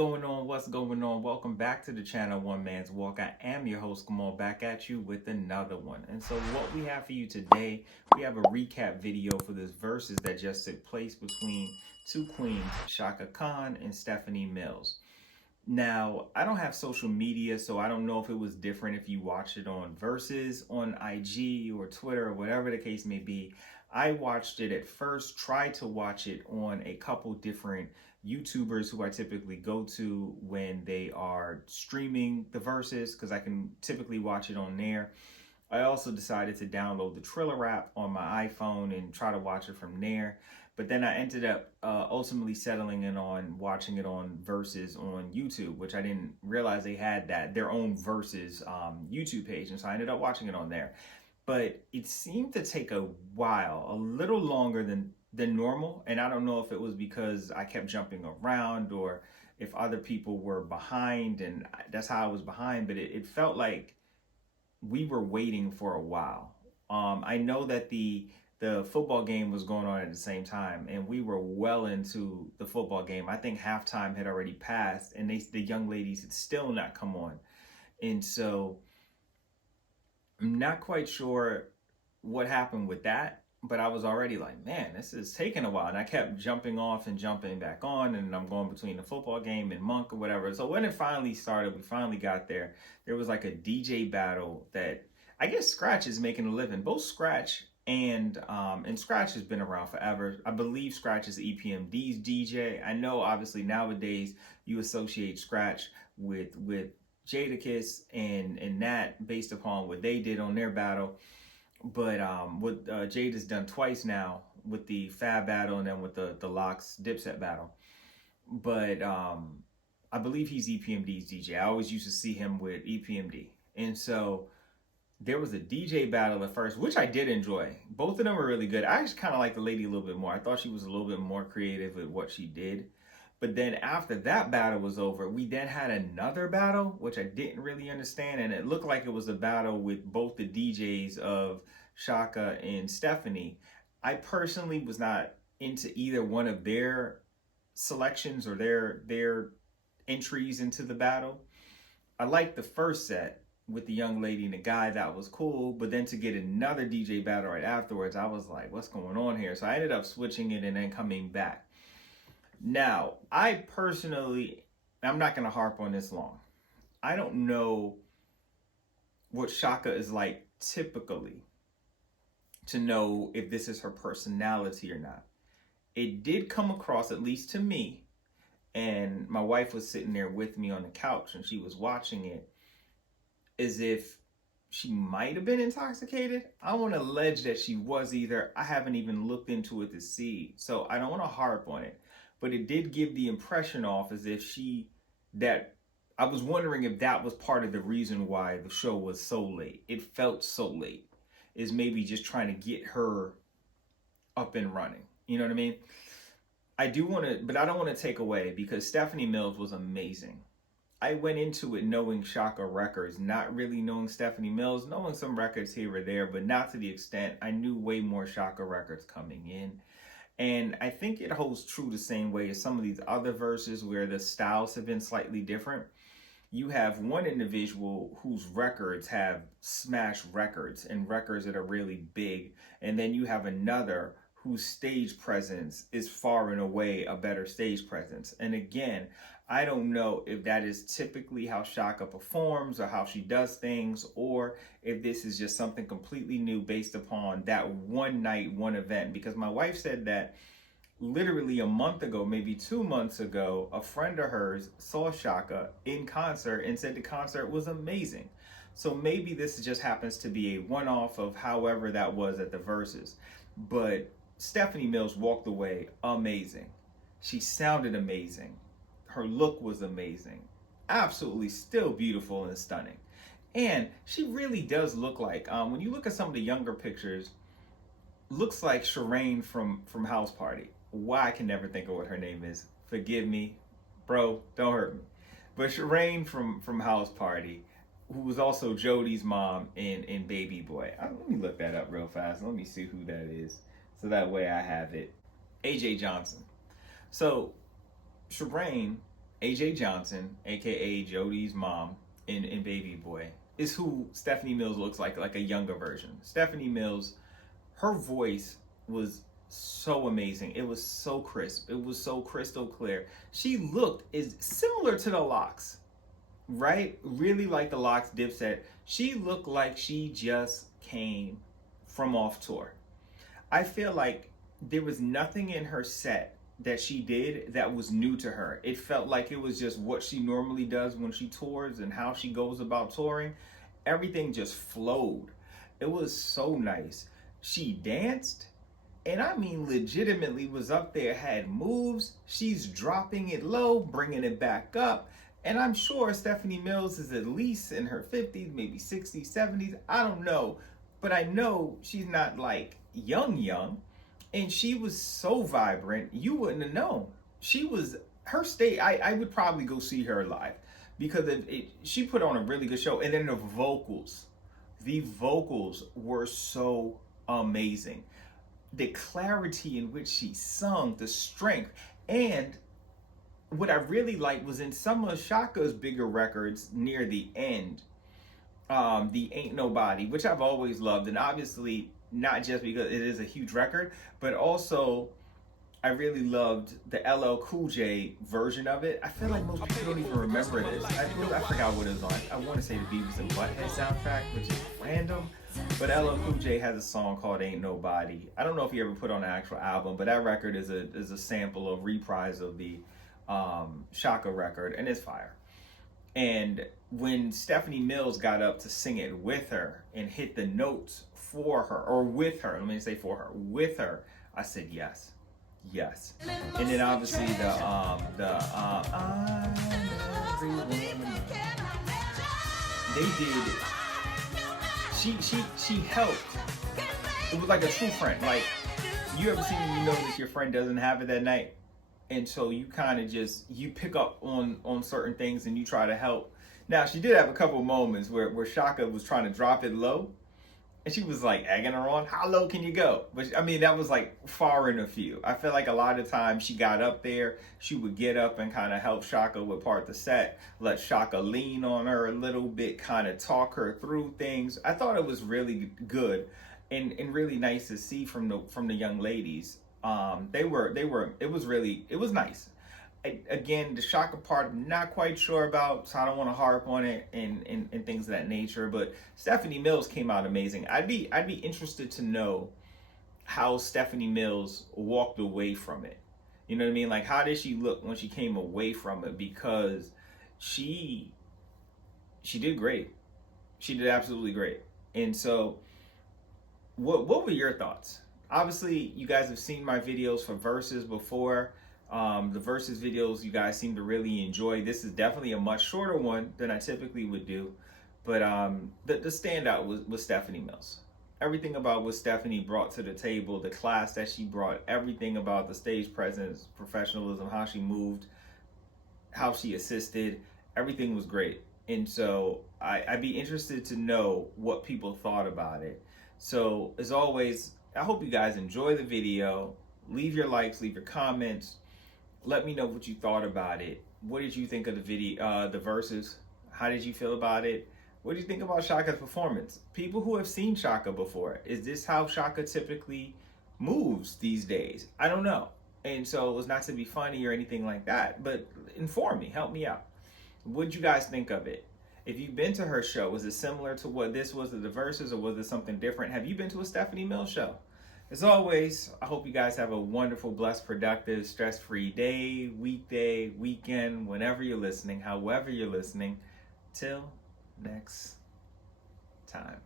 going on? What's going on? Welcome back to the channel One Man's Walk. I am your host, Gamal, back at you with another one. And so what we have for you today, we have a recap video for this Verzuz that just took place between two queens, Chaka Khan and Stephanie Mills. Now, I don't have social media, so I don't know if it was different if you watched it on Verzuz, on IG or Twitter or whatever the case may be. I watched it at first, tried to watch it on a couple different YouTubers who I typically go to when they are streaming the Verzuz, because I can typically watch it on there. I also decided to download the Triller app on my iPhone and try to watch it from there. But then I ended up ultimately settling in on watching it on Verzuz on YouTube, which I didn't realize they had their own Verzuz YouTube page. And so I ended up watching it on there. But it seemed to take a while, a little longer than normal. And I don't know if it was because I kept jumping around or if other people were behind, and that's how I was behind. But it felt like we were waiting for a while. I know that the football game was going on at the same time, and we were well into the football game. I think halftime had already passed, and the young ladies had still not come on. And so I'm not quite sure what happened with that, but I was already like, man, this is taking a while. And I kept jumping off and jumping back on, and I'm going between the football game and Monk or whatever. So when it finally started, we finally got there. There was like a DJ battle that I guess Scratch is making a living. Both Scratch and Scratch has been around forever. I believe Scratch is EPMD's DJ. I know obviously nowadays you associate Scratch with Jadakiss and Nat based upon what they did on their battle. But what Jade has done twice now with the Fab battle and then with the Locks Dipset battle. But I believe he's EPMD's DJ. I always used to see him with EPMD. And so there was a DJ battle at first, which I did enjoy. Both of them were really good. I actually kind of liked the lady a little bit more. I thought she was a little bit more creative with what she did. But then after that battle was over, we then had another battle, which I didn't really understand. And it looked like it was a battle with both the DJs of Chaka and Stephanie. I personally was not into either one of their selections or their entries into the battle. I liked the first set with the young lady and the guy. That was cool. But then to get another DJ battle right afterwards, I was like, what's going on here? So I ended up switching it and then coming back. Now, I personally, I'm not going to harp on this long. I don't know what Chaka is like typically to know if this is her personality or not. It did come across, at least to me, and my wife was sitting there with me on the couch and she was watching it, as if she might have been intoxicated. I want to allege that she was either. I haven't even looked into it to see, so I don't want to harp on it. But it did give the impression off as if I was wondering if that was part of the reason why the show was so late. It felt so late, is maybe just trying to get her up and running. You know what I mean? I do want to, but I don't want to take away, because Stephanie Mills was amazing. I went into it knowing Chaka records, not really knowing Stephanie Mills, knowing some records here or there, but not to the extent. I knew way more Chaka records coming in. And I think it holds true the same way as some of these other Verzuz where the styles have been slightly different. You have one individual whose records have smash records and records that are really big. And then you have another whose stage presence is far and away a better stage presence. And again, I don't know if that is typically how Chaka performs or how she does things, or if this is just something completely new based upon that one night, one event. Because my wife said that literally a month ago, maybe 2 months ago, a friend of hers saw Chaka in concert and said the concert was amazing. So maybe this just happens to be a one-off of however that was at the Verzuz. But Stephanie Mills walked away amazing. She sounded amazing. Her look was amazing. Absolutely still beautiful and stunning. And she really does look like, when you look at some of the younger pictures, looks like Shireen from House Party. Why I can never think of what her name is. Forgive me. Bro, don't hurt me. But Shireen from House Party, who was also Jody's mom in Baby Boy. Let me look that up real fast. Let me see who that is. So that way I have it. AJ Johnson. So Shireen AJ Johnson, aka Jody's mom in Baby Boy, is who Stephanie Mills looks like a younger version. Stephanie Mills, her voice was so amazing. It was so crisp. It was so crystal clear. She looked is similar to the Locks, right? Really like the Locks Dipset. She looked like she just came from off tour. I feel like there was nothing in her set that she did that was new to her. It felt like it was just what she normally does when she tours and how she goes about touring. Everything just flowed. It was so nice. She danced, and I mean legitimately was up there, had moves. She's dropping it low, bringing it back up. And I'm sure Stephanie Mills is at least in her 50s, maybe 60s, 70s. I don't know. But I know she's not like young. And she was so vibrant, you wouldn't have known. She was, her state, I would probably go see her live because she put on a really good show. And then the vocals were so amazing. The clarity in which she sung, the strength. And what I really liked was in some of Chaka's bigger records near the end, the Ain't Nobody, which I've always loved. And obviously, not just because it is a huge record, but also I really loved the LL Cool J version of it. I feel like most people don't even remember this. I forgot what it was on. I want to say the Beavis and Butthead soundtrack, which is random. But LL Cool J has a song called Ain't Nobody. I don't know if he ever put on an actual album, but that record is a sample, a reprise of the Chaka record, and it's fire. And when Stephanie Mills got up to sing it with her and hit the notes for her, or with her, let me say for her, with her, I said yes. And then obviously they did, she helped. It was like a true friend. Like, you ever seen when you notice your friend doesn't have it that night? And so you kind of just, you pick up on certain things and you try to help. Now, she did have a couple moments where Chaka was trying to drop it low. And she was like egging her on. How low can you go? But I mean, that was like far in a few. I feel like a lot of times she got up there, she would get up and kind of help Chaka with part the set, let Chaka lean on her a little bit, kind of talk her through things. I thought it was really good and really nice to see from the young ladies. It was nice. Again, the Chaka part, I'm not quite sure about, so I don't want to harp on it and things of that nature. But Stephanie Mills came out amazing. I'd be interested to know how Stephanie Mills walked away from it. You know what I mean? Like, how did she look when she came away from it? Because she did great. She did absolutely great. And so, what were your thoughts? Obviously, you guys have seen my videos for Verzuz before. The Verzuz videos you guys seem to really enjoy. This is definitely a much shorter one than I typically would do. But the standout was Stephanie Mills. Everything about what Stephanie brought to the table, the class that she brought, everything about the stage presence, professionalism, how she moved, how she assisted, everything was great. And so I'd be interested to know what people thought about it. So as always, I hope you guys enjoy the video. Leave your likes, leave your comments. Let me know what you thought about it. What did you think of the video, the Verzuz? How did you feel about it? What do you think about Chaka's performance? People who have seen Chaka before, is this how Chaka typically moves these days? I don't know. And so it was not to be funny or anything like that, but inform me, help me out. What did you guys think of it? If you've been to her show, was it similar to what this was at the Verzuz, or was it something different? Have you been to a Stephanie Mills show? As always, I hope you guys have a wonderful, blessed, productive, stress-free day, weekday, weekend, whenever you're listening, however you're listening. Till next time.